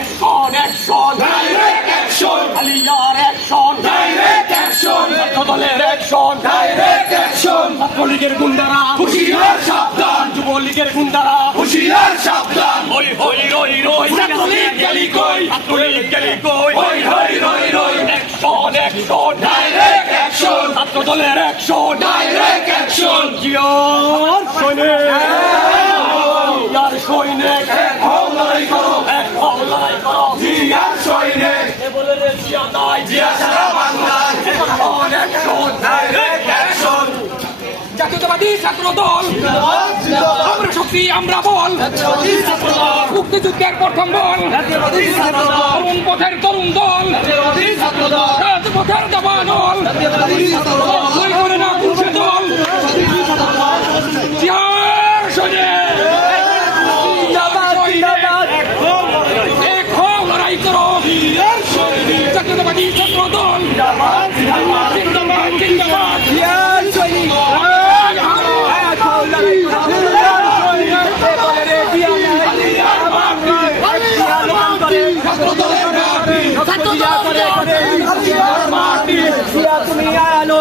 Action, action, Direct action, আলিয়ার action, direct action, ছাত্রদলের action, direct action, ছাত্রলীগের গুন্ডারা, হুঁশিয়ার সাবধান, যুবলীগের গুন্ডারা, হুঁশিয়ার সাবধান, হই হই রই রই, ছাত্রলীগ গেলি কই, ছাত্রলীগ গেলি কই, হই হই রই রই, action, action, direct action, ছাত্রদলের action, direct action, জিয়ার সৈনিক, জিয়ার সৈনিক, এক হও লড়াই করো, এক হও লড়াই করো, জিয়ার সৈনিক, এ বলে রে জিয়া নাই, জিয়া সারা বাংলায়, action, action, direct action, জাতীয়তাবাদী ছাত্র দল জিন্দাবাদ, জিন্দাবাদ, আমরা শক্তি আমরা বল জাতীয়বাদী ছাত্রদল, মুক্তিযুদ্ধের প্রথম বল জাতীয়বাদী ছাত্রদল, তরুণ পথের তরুণ দল জাতীয়বাদী ছাত্রদল, রাজপথের দাবা দল জাতীয়বাদী ছাত্রদল, ভয় করে না পুরুষে দল জিয়ার সৈনিক জিন্দাবাদ, জিন্দাবাদ, এক হও লড়াই করো জাতীয়তাবাদী ছাত্র দল জিন্দাবাদ জিন্দাবাদ জিয়ার সৈনিক, এক হও লড়াই করো, এ বলে রে জিয়া নাই, জিয়া লোকান্তরে, ছাত্রদলের মাটি, জিয়া করে করে, জিয়া তুমি আলো